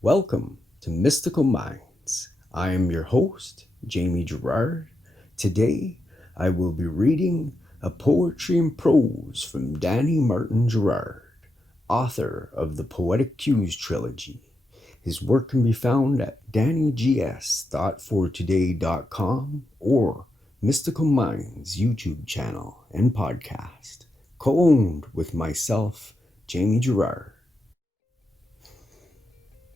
Welcome to Mystical Minds. I am your host, Jamie Girard. Today, I will be reading a Poetry and Prose from Danny Martin Girard, author of the Poetic Cues trilogy. His work can be found at dannygs.fortoday.com or Mystical Minds YouTube channel and podcast, co-owned with myself, Jamie Girard.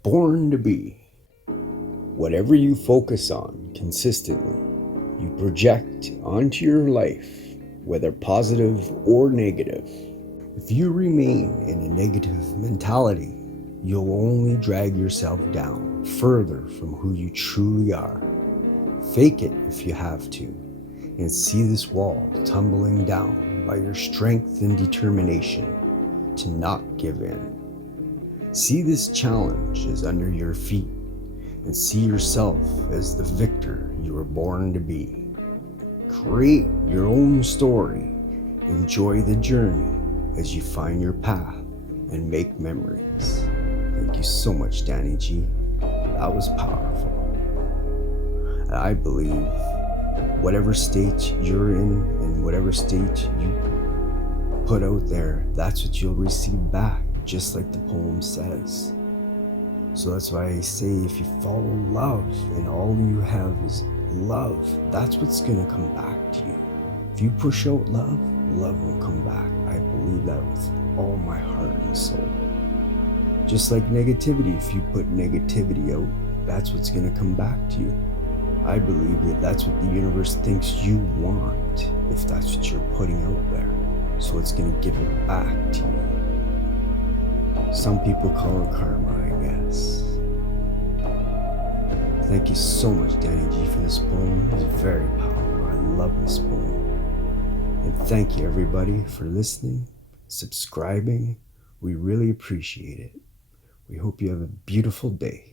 Born to be. Whatever you focus on consistently, you project onto your life, whether positive or negative. If you remain in a negative mentality, you'll only drag yourself down further from who you truly are. Fake it if you have to, and see this wall tumbling down by your strength and determination to not give in. See this challenge as under your feet and see yourself as the victor you were born to be. Create your own story. Enjoy the journey as you find your path and make memories. Thank you so much, Danny G. That was powerful. I believe whatever state you're in and whatever state you put out there, that's what you'll receive back. Just like the poem says. So that's why I say if you follow love and all you have is love, that's what's going to come back to you. If you push out love, love will come back. I believe that with all my heart and soul. Just like negativity, if you put negativity out, that's what's going to come back to you. I believe that that's what the universe thinks you want, if that's what you're putting out there. So it's going to give it back to you. Some people call it karma, I guess. Thank you so much, Danny G, for this poem. It's very powerful. I love this poem. And thank you, everybody, for listening, subscribing. We really appreciate it. We hope you have a beautiful day.